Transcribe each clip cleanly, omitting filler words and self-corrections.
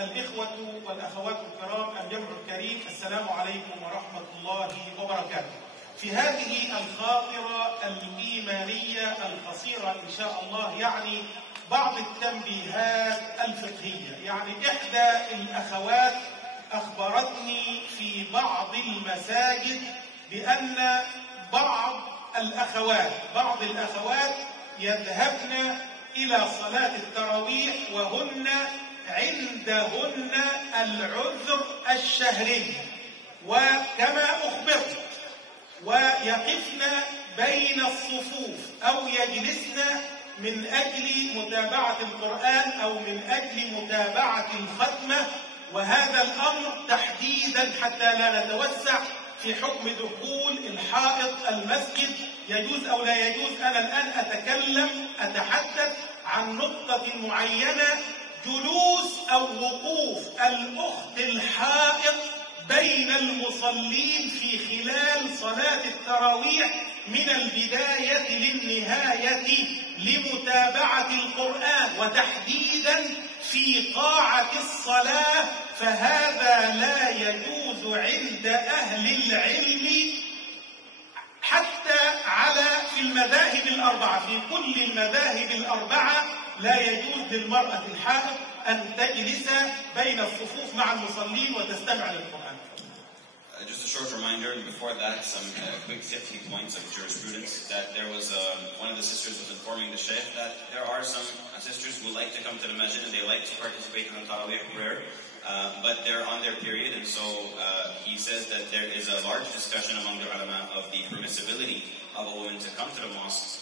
الإخوة والأخوات الكرام، الجمع الكريم، السلام عليكم ورحمة الله وبركاته. في هذه الخاطرة الإيمانية القصيرة إن شاء الله، يعني بعض التنبيهات الفقهية. يعني إحدى الأخوات أخبرتني في بعض المساجد بأن بعض الأخوات يذهبن إلى صلاة التراويح وهن عندهن العذر الشهري، وكما أخبرت ويقفن بين الصفوف أو يجلسن من أجل متابعة القرآن أو من أجل متابعة الختمة. وهذا الأمر تحديدا حتى لا نتوسع في حكم دخول الحائط المسجد يجوز أو لا يجوز. أنا الآن أتحدث عن نقطة معينة، جلوس أو وقوف الأخت الحائط بين المصلين في خلال صلاة التراويح من البداية للنهاية لمتابعة القرآن، وتحديدا في قاعة الصلاة، فهذا لا يجوز عند أهل العلم حتى في المذاهب الأربعة. في كل المذاهب الأربعة لا يجوز للمرأة الحائض أن تجلس بين الصفوف مع المصلين وتستمع للقرآن. Just a short reminder, and before that, some quick 50 points of jurisprudence. That there was one of the sisters was informing the Shaykh that there are some sisters who like to come to the masjid and they like to participate in the Taraweeh prayer, but they're on their period, and so he says that there is a large discussion among the ulama of the permissibility of a woman to come to the mosque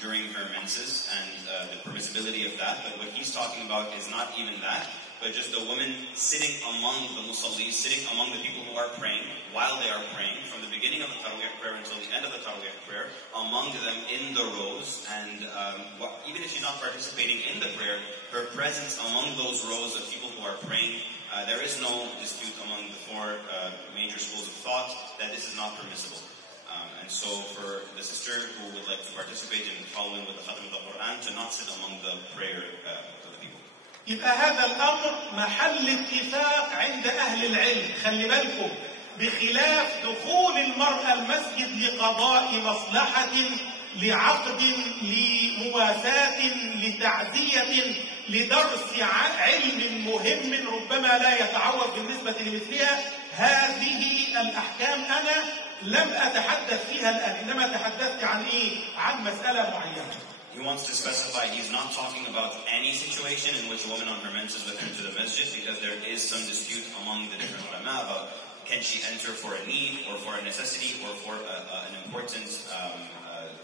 during her menses and the permissibility of that. But what he's talking about is not even that, but just the woman sitting among the musallis, sitting among the people who are praying while they are praying, from the beginning of the Taraweeh prayer until the end of the Taraweeh prayer, among them in the rows. And even if she's not participating in the prayer, her presence among those rows of people who are praying, there is no dispute among the four major schools of thought that this is not permissible. And so for the sister who would like to participate in following with the Khatam of the Quran, to not sit among the prayer of the people. يبقى هذا الأمر محل اتفاق عند أهل العلم. خلي بالكم، بخلاف دخول المرأة المسجد لقضاء مصلحة، لعقد، لمواساة، لتعزية، لدرس علم مهم ربما لا يتعوض بالنسبة لمثلها، هذه الأحكام أنا لم أتحدث فيها الآن، إنما تحدثت عن مسألة معينة. He wants to specify he's not talking about any situation in which a woman on her menses would enter the masjid, because there is some dispute among the different ulama about can she enter for a need or for a necessity or for an important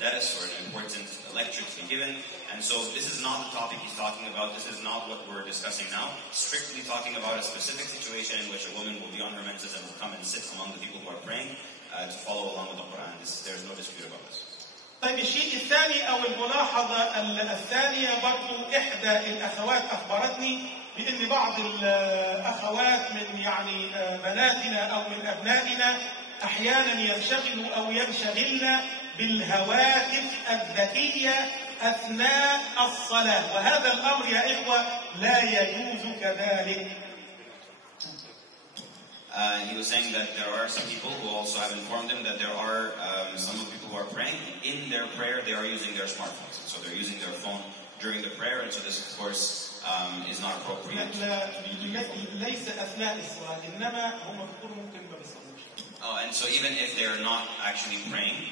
dars or an important lecture to be given. And so this is not the topic he's talking about. This is not what we're discussing now. Strictly talking about a specific situation in which a woman will be on her menses and will come and sit among the people who are praying to follow along with the Quran. There's no dispute about this. طيب، الشيء الثاني أو الملاحظة الثانية، برضو إحدى الأخوات أخبرتني بأن بعض الأخوات من بناتنا أو من أبنائنا أحيانا ينشغلوا أو ينشغلن بالهواتف الذكية أثناء الصلاة، وهذا الأمر يا إخوة لا يجوز كذلك. He was saying that there are some people who also have informed him that there are some of the people who are praying. In their prayer, they are using their smartphones. So they're using their phone during the prayer, and so this, of course, is not appropriate. And so even if they are not actually praying,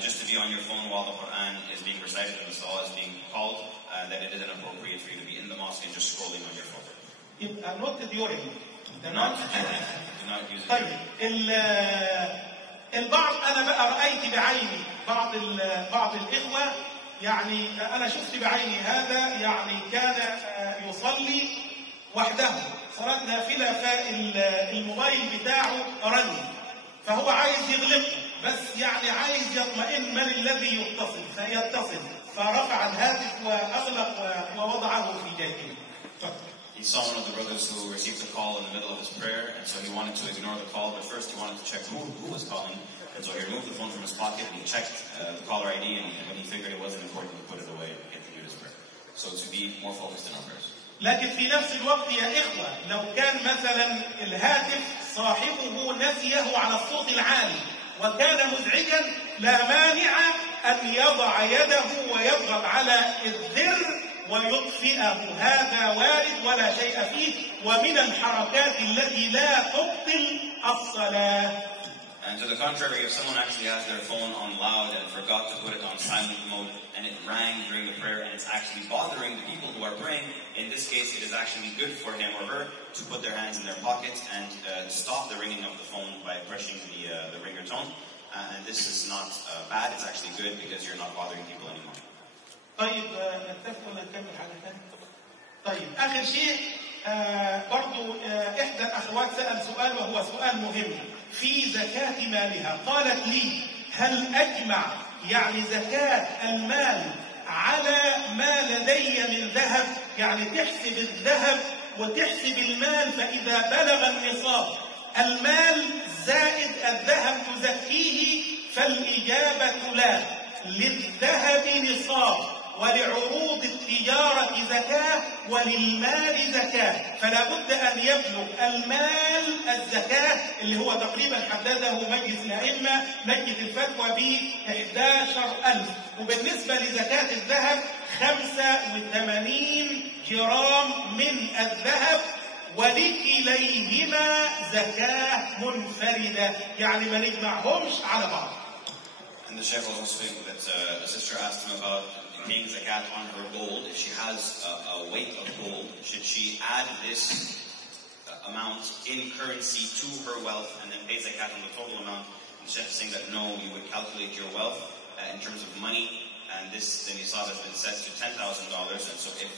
just to be on your phone while the Quran is being recited and the salah is being called, that it is inappropriate for you to be in the mosque and just scrolling on your phone. طيب، البعض أنا بقى رأيت بعيني بعض الإخوة، أنا شفت بعيني هذا، كان يصلي وحده صلاة نافلة، فالموبايل بتاعه رن، فهو عايز يغلقه، بس عايز يطمئن من الذي يتصل، فيتصل، فرفع الهاتف وأغلق ووضعه في جيبه. He saw one of the brothers who received a call in the middle of his prayer, and so he wanted to ignore the call, but first he wanted to check who was calling. And so he removed the phone from his pocket and he checked the caller ID, and when he figured it wasn't important, he put it away and continued his prayer. So to be more focused in our prayers. لكن في نفس الوقت يا إخوة لو كان مثلا الهاتف صاحبه نسيه على الصوت العالي وكان مزعجا لا مانع أن يضع يده ويضغط على الزر ويطفئه، هذا وارد ولا شيء فيه، ومن الحركات التي لا تبطل الصلاة. And to the contrary, if someone actually has their phone on loud and forgot to put it on silent mode and it rang during the prayer and it's actually bothering the people who are praying, in this case it is actually good for him or her to put their hands in their pockets and stop the ringing of the phone by pressing the ringer tone. And this is not bad, it's actually good because you're not bothering people anymore. طيب نتفق ولا نكمل حاجة ثانية؟ طيب آخر شيء برضو إحدى الأخوات سأل سؤال وهو سؤال مهم في زكاة مالها. قالت لي: هل أجمع يعني زكاة المال على ما لدي من ذهب؟ يعني تحسب الذهب وتحسب المال، فإذا بلغ النصاب المال زائد الذهب تزكيه؟ فالإجابة لا، للذهب نصاب ولعروض التجارة زكاة وللمال زكاة، فلا بد أن يبلغ المال الزكاة اللي هو تقريبا حدده مجلس الأئمة لجنة الفتوى ب11,000. وبالنسبة لزكاة الذهب 85 جرام من الذهب، ولكليهما زكاة منفردة، يعني ما نجمعهمش على بعض. And the Shaykh was also saying that a sister asked him about paying zakat on her gold. If she has a weight of gold, should she add this amount in currency to her wealth and then pay zakat on the total amount? And the Shaykh is saying that no, you would calculate your wealth in terms of money, and this, the nisab has been set to $10,000, and so if